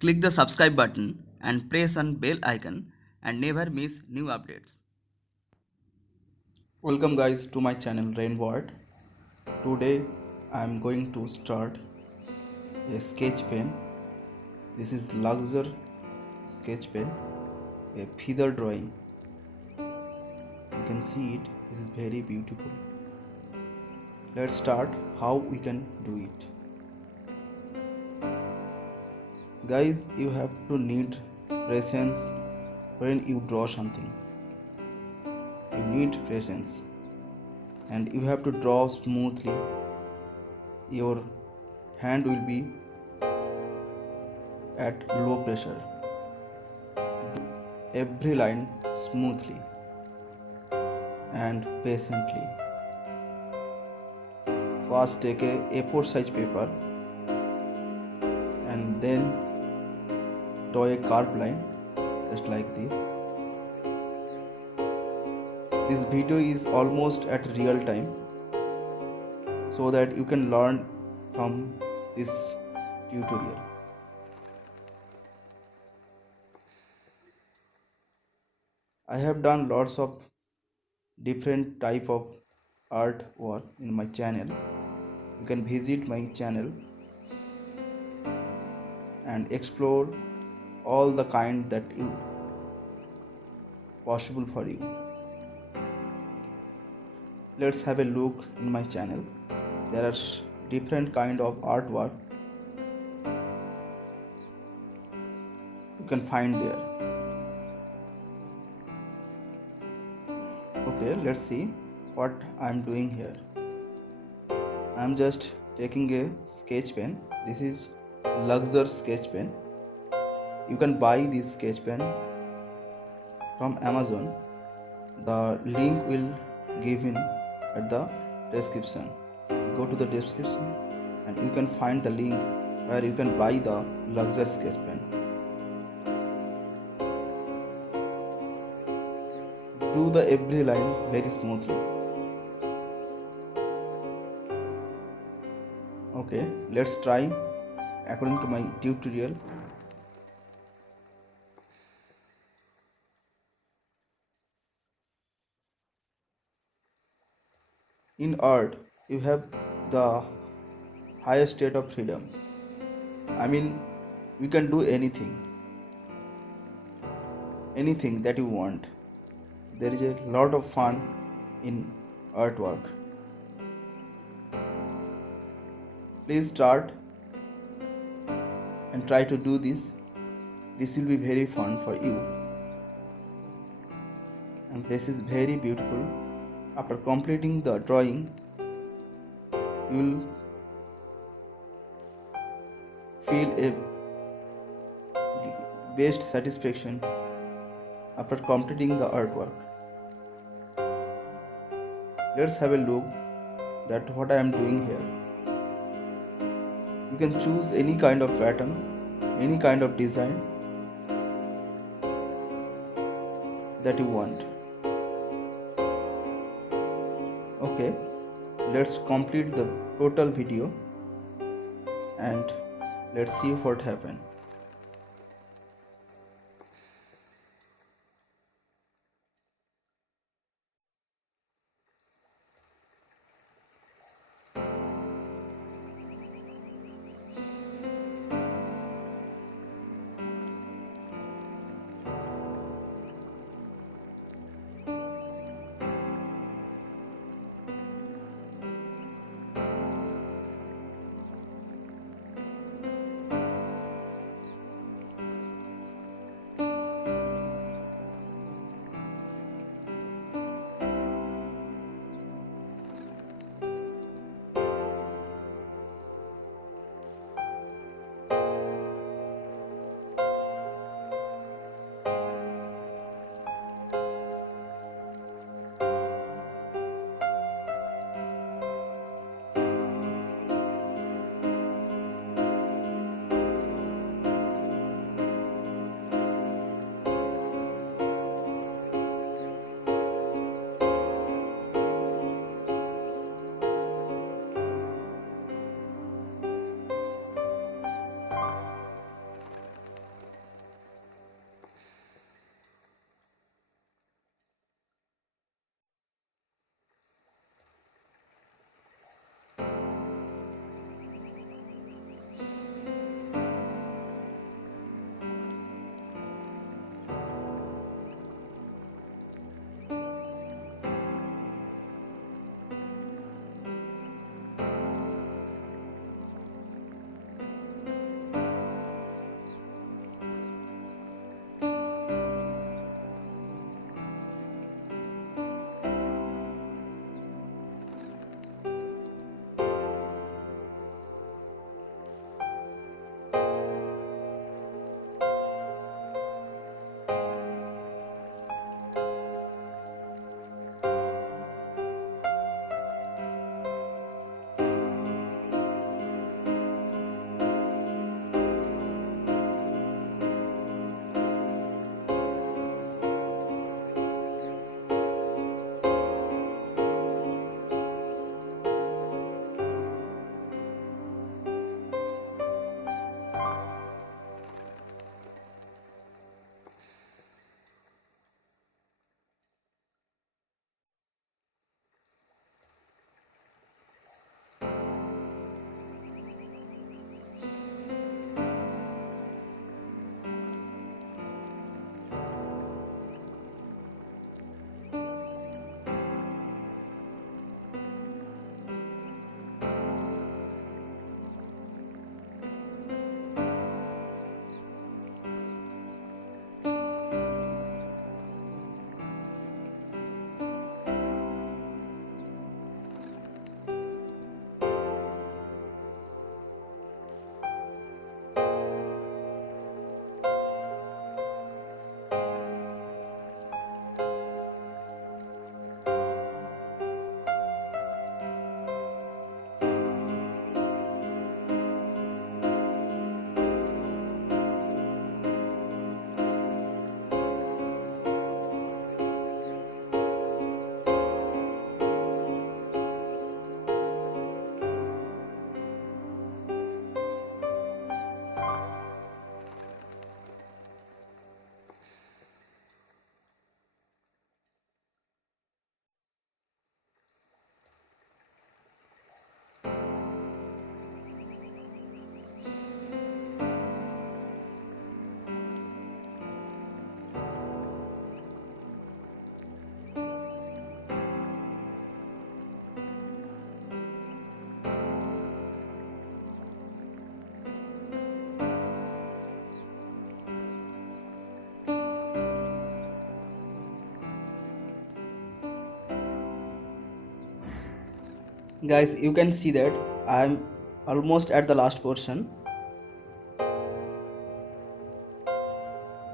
Click the subscribe button and press on bell icon and never miss new updates. Welcome guys to my channel Rainboard. Today I am going to start a sketch pen. This is Luxor sketch pen, a feather drawing. You can see it. This is very beautiful. Let's start how we can do it. Guys, you have to need presence when you draw something. You need presence and you have to draw smoothly. Your hand will be at low pressure. Do every line smoothly and patiently. First take a A4 size paper and then draw a curved line just like this. This video is almost at real time so that you can learn from this tutorial. I have done lots of different type of artwork in my channel. You can visit my channel and explore all the kind that is possible for you. Let's have a look in my channel. There are different kind of artwork you can find there. Okay, let's see what I'm doing here. I'm just taking a sketch pen. This is Luxor sketch pen. You can buy this sketch pen from Amazon. The link will give in at the description. Go to the description and you can find the link where you can buy the Luxor sketch pen. Do the every line very smoothly. Okay, let's try according to my tutorial. In art, you have the highest state of freedom. I mean, you can do anything that you want. There is a lot of fun in artwork. Please start and try to do this. This will be very fun for you. And this is very beautiful. After completing the drawing, you will feel a best satisfaction after completing the artwork. Let's have a look that what I am doing here. You can choose any kind of pattern, any kind of design that you want. Okay, let's complete the total video and let's see what happened. Guys, you can see that I'm almost at the last portion.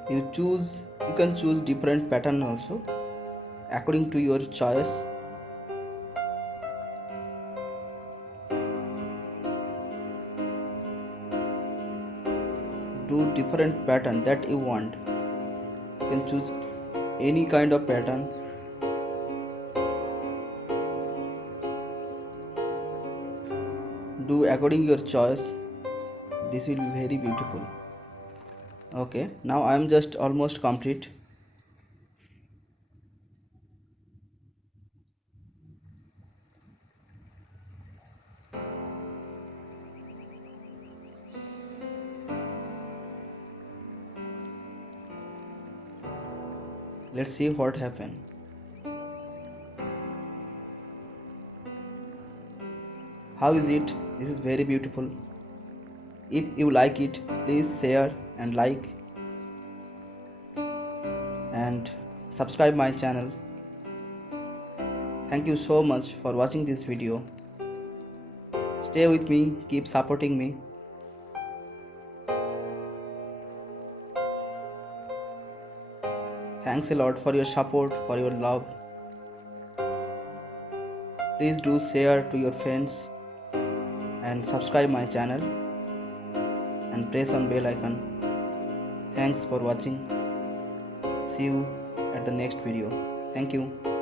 You can choose different pattern also according to your choice. Do different pattern that you want. You can choose any kind of pattern. Do according your choice. This will be very beautiful. Okay, now I am just almost complete. Let's see what happened. How is it? This is very beautiful. If you like it, please share and like and subscribe my channel. Thank you so much for watching this video. Stay with me, keep supporting me. Thanks a lot for your support, for your love. Please do share to your friends and subscribe my channel and press on bell icon. Thanks for watching. See you at the next video. Thank you.